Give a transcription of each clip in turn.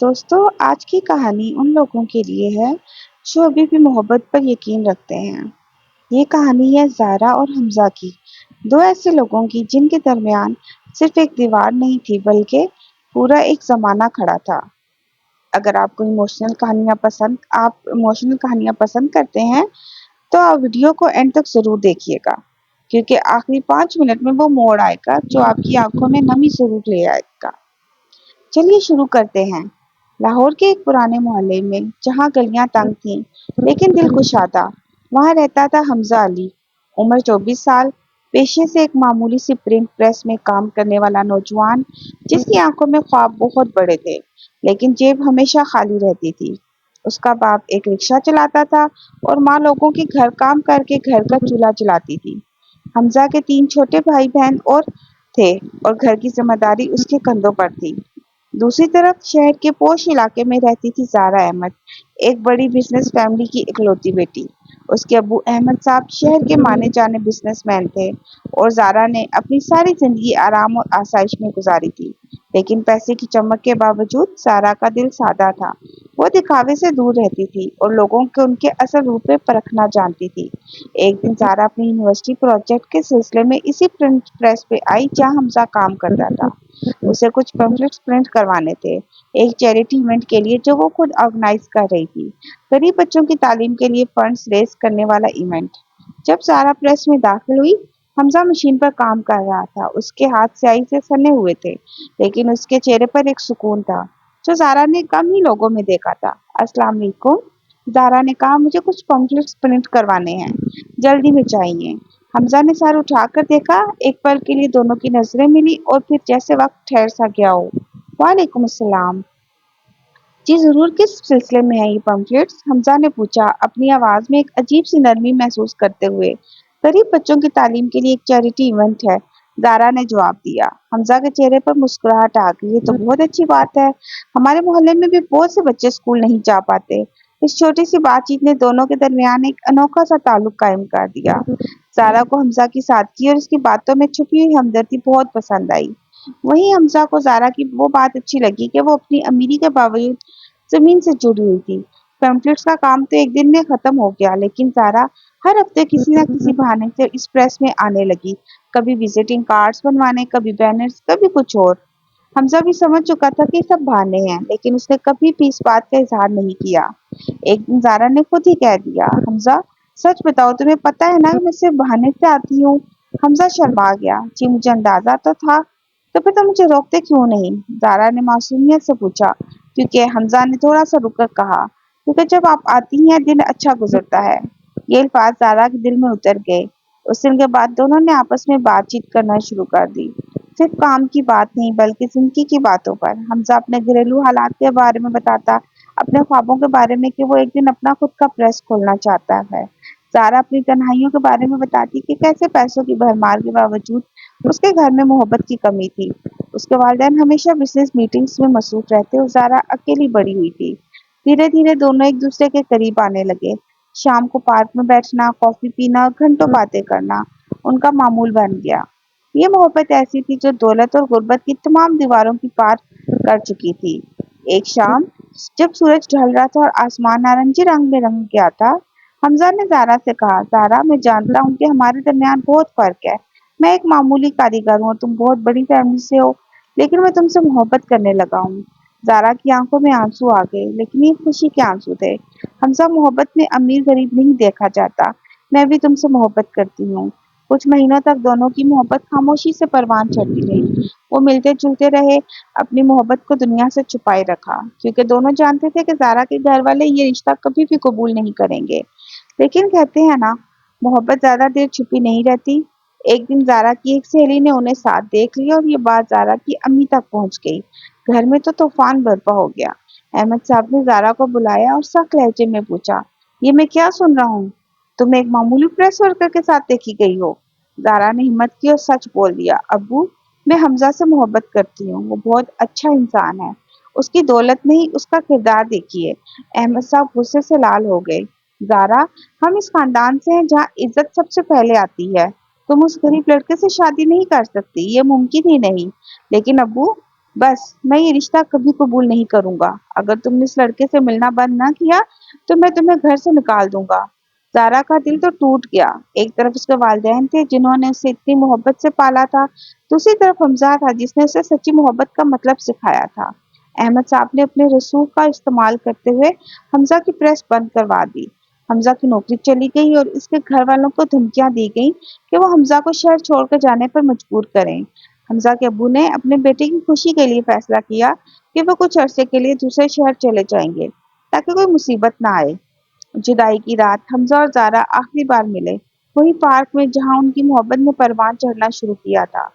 دوستو، آج کی کہانی ان لوگوں کے لیے ہے جو ابھی بھی محبت پر یقین رکھتے ہیں۔ یہ کہانی ہے زارا اور حمزہ کی، دو ایسے لوگوں کی جن کے درمیان صرف ایک دیوار نہیں تھی بلکہ پورا ایک زمانہ کھڑا تھا۔ اگر آپ ایموشنل کہانیاں پسند کرتے ہیں تو آپ ویڈیو کو اینڈ تک ضرور دیکھیے گا، کیونکہ آخری 5 منٹ میں وہ موڑ آئے گا جو آپ کی آنکھوں میں نمی ضرور لے آئے گا۔ چلیے شروع کرتے ہیں۔ لاہور کے ایک پرانے محلے میں جہاں گلیاں تنگ تھیں لیکن دل خوشا تھا، وہاں رہتا تھا حمزہ علی، عمر 24 سال، پیشے سے ایک معمولی سی پرنٹ پریس میں کام کرنے والا نوجوان جس کی آنکھوں میں خواب بہت بڑے تھے لیکن جیب ہمیشہ خالی رہتی تھی۔ اس کا باپ ایک رکشہ چلاتا تھا اور ماں لوگوں کے گھر کام کر کے گھر کا چولہا چلاتی تھی۔ حمزہ کے 3 چھوٹے بھائی بہن اور تھے اور گھر کی ذمہ داری اس کے کندھوں پر تھی۔ دوسری طرف شہر کے پوش علاقے میں رہتی تھی زارا احمد، ایک بڑی بزنس فیملی کی اکلوتی بیٹی۔ اس کے ابو احمد صاحب شہر کے مانے جانے بزنس مین تھے اور زارا نے اپنی ساری زندگی آرام اور آسائش میں گزاری تھی، لیکن پیسے کی چمک کے باوجود زارا کا دل سادہ تھا۔ وہ دکھاوے سے دور رہتی تھی اور لوگوں کو ان کے اصل روپ میں پرکھنا جانتی تھی۔ ایک دن زارا اپنی یونیورسٹی پروجیکٹ کے سلسلے میں اسی پرنٹ پریس پہ آئی جہاں حمزہ کام کرتا تھا۔ اسے کچھ پمفلٹس پرنٹ کروانے تھے، ایک چیریٹی ایونٹ کے لیے جو وہ خود آرگنائز کر رہی تھی، غریب بچوں کی تعلیم کے لیے فنڈز ریز کرنے والا ایونٹ۔ جب زارا پریس میں داخل ہوئی، حمزہ مشین پر کام کر رہا تھا۔ اس کے ہاتھ سیاہی سے سنے ہوئے تھے لیکن اس کے چہرے پر ایک سکون تھا جو زارا نے کم ہی لوگوں میں دیکھا تھا۔ السلام علیکم، زارا نے کہا، مجھے کچھ پمفلٹس پرنٹ کروانے ہیں، جلدی میں چاہیے۔ حمزہ نے سر اٹھا کر دیکھا، ایک پل کے لیے دونوں کی نظریں ملی اور پھر جیسے وقت ٹھہر سا گیا ہو۔ وعلیکم السلام جی، ضرور، کس سلسلے میں ہے یہ پمفلٹس؟ حمزہ نے پوچھا، اپنی آواز میں ایک عجیب سی نرمی محسوس کرتے ہوئے۔ غریب بچوں کی تعلیم کے لیے ایک چیریٹی ایونٹ ہے، زارا نے جواب دیا۔ حمزہ کے چہرے پر مسکراہٹ آ گئی۔ یہ تو بہت اچھی بات ہے، ہمارے محلے میں بھی بہت سے بچے اسکول نہیں جا پاتے۔ اس چھوٹی سی بات چیت نے دونوں کے درمیان ایک انوکھا سا تعلق قائم کر دیا۔ زارا کو حمزہ کی سادگی اور اس کی باتوں میں چھپی ہوئی ہمدردی بہت پسند آئی۔ وہیں حمزہ کو زارا کی وہ بات اچھی لگی کہ وہ اپنی امیری کے باوجود زمین سے جڑی ہوئی تھی۔ پیمفلٹس کا کام تو ایک دن میں ختم ہو گیا لیکن زارا ہر ہفتے کسی نہ کسی بہانے سے اس پریس میں آنے لگی، کبھی وزٹنگ کارڈز بنوانے، کبھی بینرز، کبھی کچھ اور۔ حمزہ بھی سمجھ چکا تھا کہ یہ سب بہانے ہیں لیکن اس نے کبھی بھی اس بات کا اظہار نہیں کیا۔ ایک دن زارا نے خود ہی کہہ دیا، حمزہ سچ بتاؤ، تمہیں پتہ ہے نا میں صرف بہانے سے آتی ہوں؟ حمزہ شرما گیا، جی مجھے اندازہ تو تھا، تو پھر تم مجھے روکتے کیوں نہیں؟ زارا نے معصومیت سے پوچھا۔ کیونکہ، حمزہ نے تھوڑا سا رک کر کہا، کیونکہ جب آپ آتی ہیں دن اچھا گزرتا ہے۔ یہ الفاظ زارا کے دل میں اتر گئے۔ اس دن کے بعد دونوں نے آپس میں بات چیت کرنا شروع کر دی، صرف کام کی بات نہیں بلکہ زندگی کی باتوں پر۔ حمزہ اپنے گھریلو حالات کے بارے میں بتاتا، اپنے خوابوں کے بارے میں کہ وہ ایک دن اپنا خود کا پریس کھولنا چاہتا ہے۔ زارا اپنی تنہائیوں کے بارے میں بتاتی کہ کیسے پیسوں کی بھرمار کے باوجود اس کے گھر میں محبت کی کمی تھی۔ اس کے والدین ہمیشہ بزنس میٹنگز میں مصروف رہتے اور زارا اکیلی بڑی ہوئی تھی۔ دھیرے دھیرے دونوں ایک دوسرے کے قریب آنے لگے۔ شام کو پارک میں بیٹھنا، کافی پینا اور گھنٹوں باتیں کرنا ان کا معمول بن گیا۔ یہ محبت ایسی تھی جو دولت اور غربت کی تمام دیواروں کی پار کر چکی تھی۔ ایک شام جب سورج ڈھل رہا تھا اور آسمان نارنجی رنگ میں رنگ گیا تھا، حمزہ نے زارا سے کہا، زارا میں جانتا ہوں کہ ہمارے درمیان بہت فرق ہے، میں ایک معمولی کاریگر ہوں اور تم بہت بڑی فیملی سے ہو، لیکن میں تم سے محبت کرنے لگا ہوں۔ زارا کی آنکھوں میں آنسو آ گئے لیکن یہ خوشی کے آنسو تھے۔ حمزہ، محبت میں امیر غریب نہیں دیکھا جاتا، میں بھی تم سے محبت کرتی ہوں۔ کچھ مہینوں تک دونوں کی محبت خاموشی سے پروان چڑھتی رہی۔ وہ ملتے جلتے رہے، اپنی محبت کو دنیا سے چھپائے رکھا، کیونکہ دونوں جانتے تھے کہ زارا کے گھر والے یہ رشتہ کبھی بھی قبول نہیں کریں گے۔ لیکن کہتے ہیں نا، محبت زیادہ دیر چھپی نہیں رہتی۔ ایک دن زارا کی ایک سہیلی نے انہیں ساتھ دیکھ لیا اور یہ بات زارا کی امی تک پہنچ گئی۔ گھر میں تو طوفان برپا ہو گیا۔ احمد صاحب نے زارا کو بلایا اور سخت لہجے میں پوچھا، یہ میں کیا سن رہا ہوں؟ تم ایک معمولی پریس ورکر کے ساتھ دیکھی گئی ہو؟ زارا نے ہمت کی اور سچ بول دیا، ابو، میں حمزہ سے محبت کرتی ہوں، وہ بہت اچھا انسان ہے، اس کی دولت نہیں اس کا کردار دیکھیے۔ احمد صاحب غصے سے لال ہو گئے۔ زارا، ہم اس خاندان سے ہیں جہاں عزت سب سے پہلے آتی ہے، تم اس غریب لڑکے سے شادی نہیں کر سکتی، یہ ممکن ہی نہیں۔ لیکن ابو، بس میں یہ رشتہ کبھی قبول نہیں کروں گا۔ اگر تم نے اس لڑکے سے ملنا بند نہ کیا تو میں تمہیں گھر سے نکال دوں گا۔ زارا کا دل تو ٹوٹ گیا۔ ایک طرف اس کے والدین تھے جنہوں نے اسے اتنی محبت سے پالا تھا، دوسری طرف حمزہ تھا جس نے اسے سچی محبت کا مطلب سکھایا تھا۔ احمد صاحب نے اپنے رسوخ کا استعمال کرتے ہوئے حمزہ کی پریس بند کروا دی۔ حمزہ کی نوکری چلی گئی اور اس کے گھر والوں کو دھمکیاں دی گئیں کہ وہ حمزہ کو شہر چھوڑ کر جانے پر مجبور کریں۔ حمزہ کے ابو نے اپنے بیٹے کی خوشی کے لیے فیصلہ کیا کہ وہ کچھ عرصے کے لیے دوسرے شہر چلے جائیں گے تاکہ کوئی مصیبت نہ آئے۔ جدائی کی رات حمزہ اور زارا آخری بار ملے، وہی پارک میں جہاں ان کی محبت نے پروان چڑھنا شروع کیا تھا۔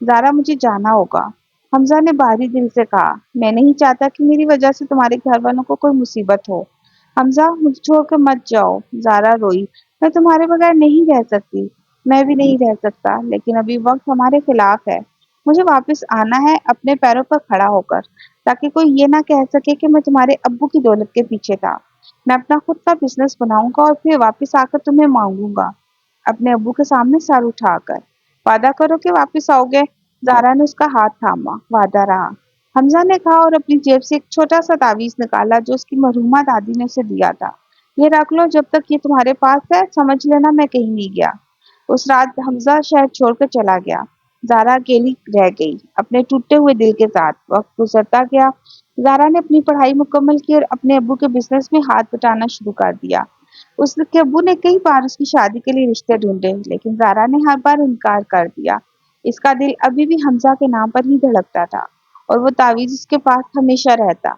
زارا مجھے جانا ہوگا، حمزہ نے بھاری دل سے کہا۔ میں نہیں چاہتا کہ میری وجہ سے تمہارے گھر والوں کو کوئی مصیبت ہو۔ حمزہ مجھے چھوڑ کے مت جاؤ۔ زارا روئی۔ میں تمہارے بغیر نہیں رہ سکتی۔ میں بھی نہیں رہ سکتا، لیکن ابھی وقت ہمارے خلاف ہے۔ مجھے واپس آنا ہے اپنے پیروں پر کھڑا ہو کر، تاکہ کوئی یہ نہ کہہ سکے کہ میں تمہارے ابو کی دولت کے پیچھے تھا۔ میں اپنا خود کا بزنس بناؤں گا اور پھر واپس آ کر تمہیں مانگوں گا، اپنے ابو کے سامنے سر اٹھا کر۔ وعدہ کرو کہ واپس آؤ گے۔ زارا نے اس کا ہاتھ تھاما۔ وعدہ رہا، حمزہ نے کہا اور اپنی جیب سے ایک چھوٹا سا تعویذ نکالا جو اس کی مرحومہ دادی نے اسے دیا تھا۔ یہ رکھ لو، جب تک یہ تمہارے پاس ہے سمجھ لینا میں کہیں نہیں گیا۔ اس رات حمزہ شہر چھوڑ کر چلا گیا۔ زارا اکیلی رہ گئی اپنے ٹوٹے ہوئے دل کے ساتھ۔ وقت گزرتا گیا۔ زارا نے اپنی پڑھائی مکمل کی اور اپنے ابو کے بزنس میں ہاتھ بٹانا شروع کر دیا۔ اس کے ابو نے کئی بار اس کی شادی کے لیے رشتے ڈھونڈے، لیکن زارا نے ہر بار انکار کر دیا۔ اس کا دل ابھی بھی حمزہ کے نام پر ہی دھڑکتا تھا اور وہ تعویذ اس کے پاس ہمیشہ رہتا۔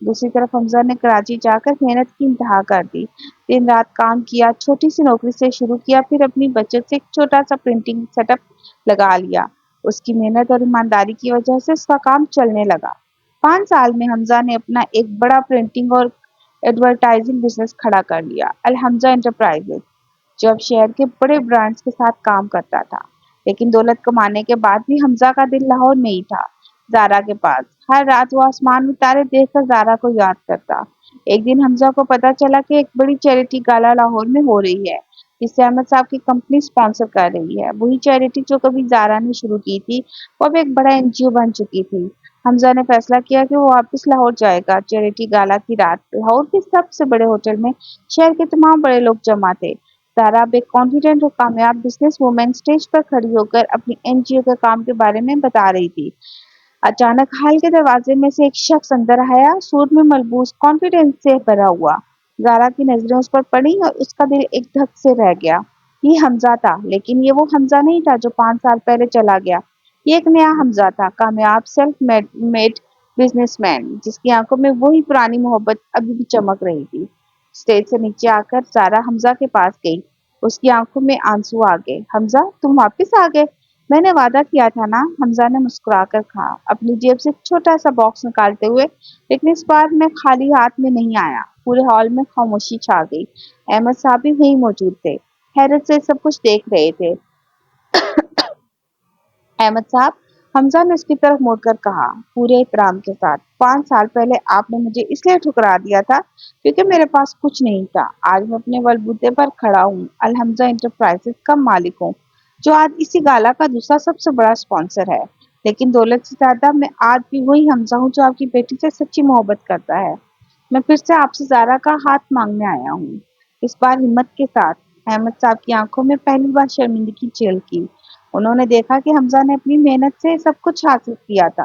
دوسری طرف حمزہ نے کراچی جا کر محنت کی انتہا کر دی۔ دن رات کام کیا، چھوٹی سی نوکری سے شروع کیا، پھر اپنی بچت سے ایک چھوٹا سا پرنٹنگ سیٹ اپ لگا لیا۔ اس کی محنت اور ایمانداری کی وجہ سے اس کا کام چلنے لگا۔ 5 سال میں حمزہ نے اپنا ایک بڑا پرنٹنگ اور ایڈورٹائزنگ بزنس کھڑا کر لیا، الحمزہ انٹرپرائزز، جو اب شہر کے بڑے برانڈز کے ساتھ کام کرتا تھا۔ لیکن دولت کمانے کے بعد بھی حمزہ کا دل لاہور میں ہی تھا، زارا کے پاس۔ ہر رات وہ آسمان میں تارے دیکھ کر زارا کو یاد کرتا۔ ایک دن حمزہ کو پتا چلا کہ ایک بڑی چیریٹی گالا لاہور میں ہو رہی ہے، جسے احمد صاحب کی کمپنی اسپانسر کر رہی ہے۔ وہی چیریٹی جو کبھی زارا نے شروع کی تھی، وہ اب ایک بڑا NGO بن چکی تھی۔ حمزہ نے فیصلہ کیا کہ وہ واپس لاہور جائے گا۔ چیریٹی گالا کی رات لاہور کے سب سے بڑے ہوٹل میں شہر کے تمام بڑے لوگ جمع تھے۔ زارا اب ایک کانفیڈنٹ اور کامیاب بزنس وومن اسٹیج پر کھڑی ہو کر اپنی NGO کے کام کے بارے میں بتا رہی تھی۔ اچانک ہال کے دروازے میں سے ایک شخص اندر آیا، سوٹ میں ملبوس، کانفیڈنس سے بھرا ہوا۔ زارا کی نظریں اس پر پڑیں اور اس کا دل ایک دھک سے رہ گیا۔ یہ حمزہ تھا، لیکن یہ وہ حمزہ نہیں تھا جو 5 سال پہلے چلا گیا۔ یہ ایک نیا حمزہ تھا، کامیاب سیلف میڈ بزنس مین، جس کی آنکھوں میں وہی پرانی محبت ابھی بھی چمک رہی تھی۔ اسٹیج سے نیچے آ کر زارا حمزہ کے پاس گئی۔ اس کی آنکھوں میں آنسو آ گئے۔ حمزہ، تم واپس آ گئے؟ میں نے وعدہ کیا تھا نا، حمزہ نے مسکرا کر کہا، اپنی جیب سے ایک چھوٹا سا باکس نکالتے ہوئے۔ لیکن اس بار میں خالی ہاتھ میں نہیں آیا۔ پورے ہال میں خاموشی چھا گئی۔ احمد صاحب بھی وہیں موجود تھے، حیرت سے سب کچھ دیکھ رہے تھے۔ احمد صاحب، حمزہ نے اس کی طرف مڑ کر کہا پورے احترام کے ساتھ، 5 سال پہلے آپ نے مجھے اس لیے ٹھکرا دیا تھا کیونکہ میرے پاس کچھ نہیں تھا۔ آج میں اپنے بلبوتے پر کھڑا ہوں، الحمزہ انٹرپرائزز کا مالک ہوں، جو آج اسی گالا کا دوسرا سب سے بڑا اسپانسر ہے۔ لیکن دولت سے زیادہ میں آج بھی وہی حمزہ ہوں جو آپ کی بیٹی سے سچی محبت کرتا ہے۔ میں پھر سے آپ سے زارا کا ہاتھ مانگنے آیا ہوں، اس بار ہمت کے ساتھ۔ احمد صاحب کی آنکھوں میں پہلی بار شرمندگی چلکی۔ انہوں نے دیکھا کہ حمزہ نے اپنی محنت سے سب کچھ حاصل کیا تھا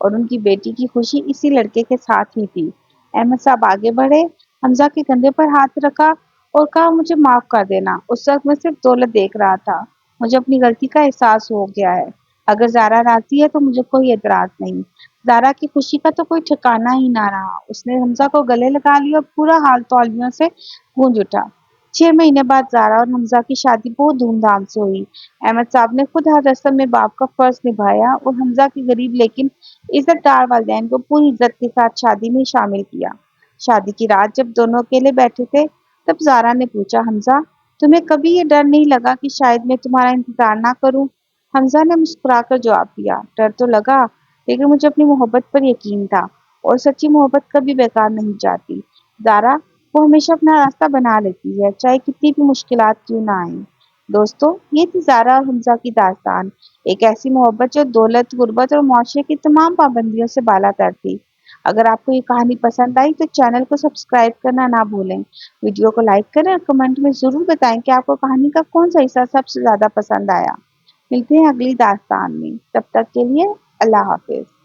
اور ان کی بیٹی کی خوشی اسی لڑکے کے ساتھ ہی تھی۔ احمد صاحب آگے بڑھے، حمزہ کے کندھے پر ہاتھ رکھا اور کہا، مجھے معاف کر دینا، اس وقت میں صرف دولت دیکھ رہا تھا، مجھے اپنی غلطی کا احساس ہو گیا ہے۔ اگر زارا راضی ہے تو مجھے کوئی اعتراض نہیں۔ زارا کی خوشی کا تو کوئی ٹھکانہ ہی نہ رہا۔ اس نے حمزہ کو گلے لگا لیا اور پورا حال تالیوں سے گونج اٹھا۔ 6 مہینے بعد زارا اور حمزہ کی شادی بہت دھوم دھام سے ہوئی۔ احمد صاحب نے خود ہر رسم میں باپ کا فرض نبھایا اور حمزہ کی غریب لیکن عزت دار والدین کو پوری عزت کے ساتھ شادی میں شامل کیا۔ شادی کی رات جب دونوں اکیلے بیٹھے تھے، تب زارا نے پوچھا، حمزہ، تمہیں کبھی یہ ڈر نہیں لگا کہ شاید میں تمہارا انتظار نہ کروں؟ حمزہ نے مسکرا کر جواب دیا، ڈر تو لگا، لیکن مجھے اپنی محبت پر یقین تھا اور سچی محبت کبھی بیکار نہیں جاتی۔ زارا، وہ ہمیشہ اپنا راستہ بنا لیتی ہے، چاہے کتنی بھی مشکلات کیوں نہ آئیں۔ دوستو، یہ تھی زارا اور حمزہ کی داستان، ایک ایسی محبت جو دولت، غربت اور معاشرے کی تمام پابندیوں سے بالا تر تھی۔ اگر آپ کو یہ کہانی پسند آئی تو چینل کو سبسکرائب کرنا نہ بھولیں، ویڈیو کو لائک کریں اور کمنٹ میں ضرور بتائیں کہ آپ کو کہانی کا کون سا حصہ سب سے زیادہ پسند آیا۔ ملتے ہیں اگلی داستان میں، تب تک کے لیے اللہ حافظ۔